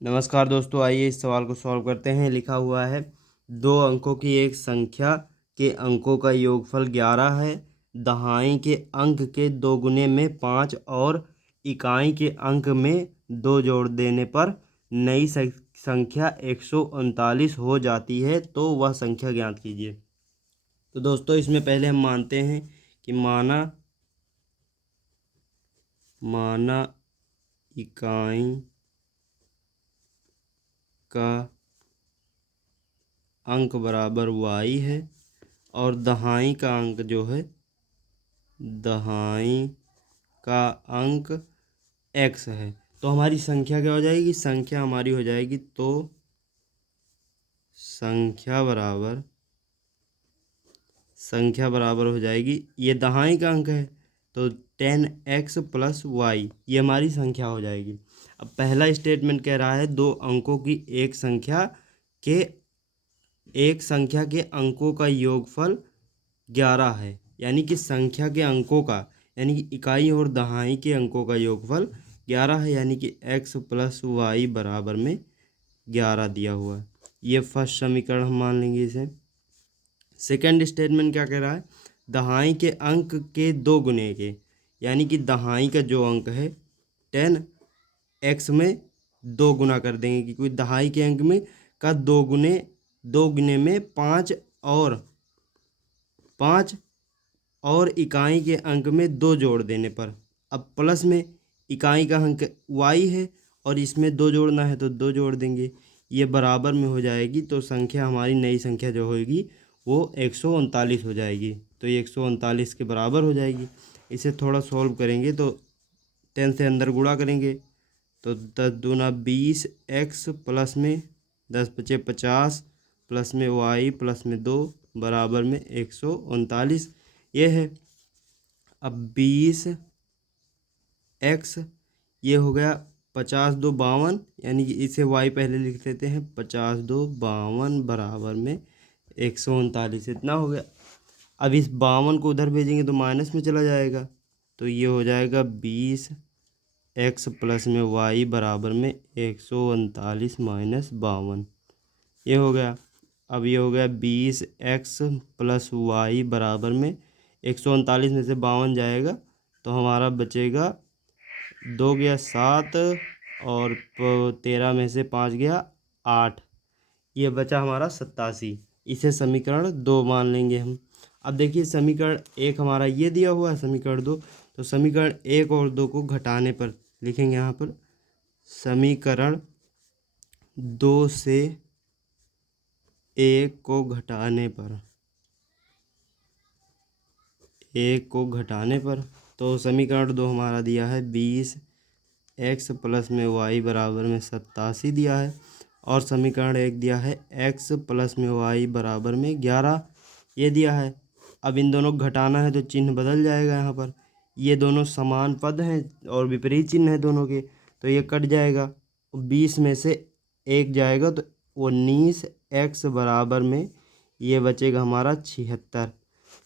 नमस्कार दोस्तों, आइए इस सवाल को सॉल्व करते हैं। लिखा हुआ है 2 अंकों की एक संख्या के अंकों का योगफल 11 है। दहाई के अंक के 2 गुने में 5 और इकाई के अंक में 2 जोड़ देने पर नई संख्या 139 हो जाती है, तो वह संख्या ज्ञात कीजिए। तो दोस्तों, इसमें पहले हम मानते हैं कि माना इकाई का अंक बराबर y है और दहाई का अंक जो है, दहाई का अंक x है। तो हमारी संख्या क्या हो जाएगी? संख्या हमारी हो जाएगी, तो संख्या बराबर हो जाएगी, ये दहाई का अंक है तो 10x + y, ये हमारी संख्या हो जाएगी। अब पहला स्टेटमेंट कह रहा है 2 अंकों की एक संख्या के अंकों का योगफल 11 है, यानी कि संख्या के अंकों का, यानी कि इकाई और दहाई के अंकों का योगफल 11 है, यानी कि x + y बराबर में 11 दिया हुआ है। ये फर्स्ट समीकरण हम मान लेंगे इसे। सेकंड स्टेटमेंट क्या कह रहा है? दहाई के अंक के 2 गुने के, यानी कि दहाई का जो अंक है 10x में 2 गुना कर देंगे, क्योंकि दहाई के अंक में का 2 गुने में 5 और इकाई के अंक में 2 जोड़ देने पर, अब प्लस में इकाई का अंक y है और इसमें 2 जोड़ना है तो 2 जोड़ देंगे, ये बराबर में हो जाएगी। तो संख्या हमारी, नई संख्या जो होगी वो 139 हो जाएगी। तो ये 139 के बराबर हो जाएगी। इसे थोड़ा सॉल्व करेंगे तो 10 से अंदर गुणा करेंगे तो 10 दूना 20, x प्लस में 10 × 5 = 50 प्लस में y प्लस में 2 बराबर में 139, ये है। अब 20x, ये हो गया 50 × 2 = 52, यानी कि इसे y पहले लिख लेते हैं, 50 × 2 = 52 बराबर में 139, इतना हो गया। अब इस 52 को उधर भेजेंगे तो माइनस में चला जाएगा, तो ये हो जाएगा 20x प्लस में y बराबर में 139 - 52, ये हो गया। अब ये हो गया 20x + y बराबर में 139 में से 52 जाएगा तो हमारा बचेगा 2 गया 7 और 13 में से 5 गया 8, ये बचा हमारा 87। इसे समीकरण 2 मान लेंगे हम। अब देखिए, समीकरण 1 हमारा ये दिया हुआ है, समीकरण 2, तो समीकरण 1 और 2 को घटाने पर लिखेंगे यहाँ पर, समीकरण 2 से 1 को घटाने पर, तो समीकरण 2 हमारा दिया है 20x प्लस में y बराबर में 87 दिया है, और समीकरण 1 दिया है x प्लस में y बराबर में 11, ये दिया है। अब इन दोनों को घटाना है तो चिन्ह बदल जाएगा यहाँ पर, ये दोनों समान पद हैं और विपरीत चिन्ह है दोनों के, तो ये कट जाएगा। 20 में से 1 जाएगा तो 19x बराबर में ये बचेगा हमारा 76,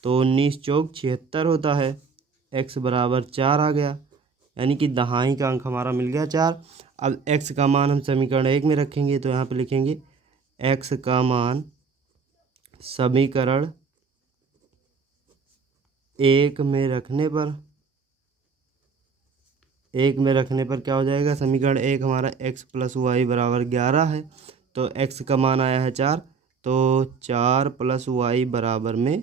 तो 19 चौक 76 होता है। x बराबर 4 आ गया, यानी कि दहाई का अंक हमारा मिल गया 4। अब x का मान हम समीकरण 1 में रखेंगे, तो यहाँ पे लिखेंगे x का मान समीकरण 1 में रखने पर क्या हो जाएगा? समीकरण 1 हमारा x + y बराबर 11 है, तो x का मान आया है 4, तो 4 + y बराबर में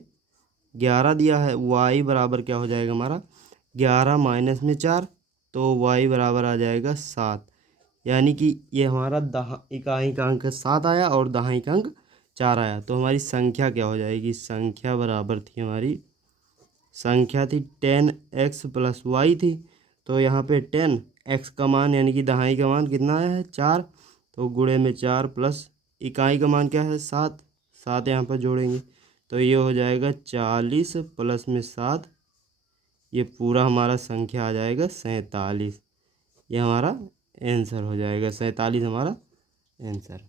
11 दिया है। y बराबर क्या हो जाएगा हमारा? 11 माइनस में 4, तो y बराबर आ जाएगा 7, यानी कि ये हमारा इकाई का अंक 7 आया और दहाई का अंक 4 आया। तो हमारी संख्या क्या हो जाएगी? संख्या बराबर थी, हमारी संख्या थी 10x + y थी, तो यहाँ पे 10x का मान, यानी कि दहाई का मान कितना आया है? 4, तो गुणे में 4 प्लस इकाई का मान क्या है? 7 यहाँ पर जोड़ेंगे तो ये हो जाएगा 40 प्लस में 7, ये पूरा हमारा संख्या आ जाएगा 47, ये हमारा आंसर हो जाएगा। 47 हमारा आंसर।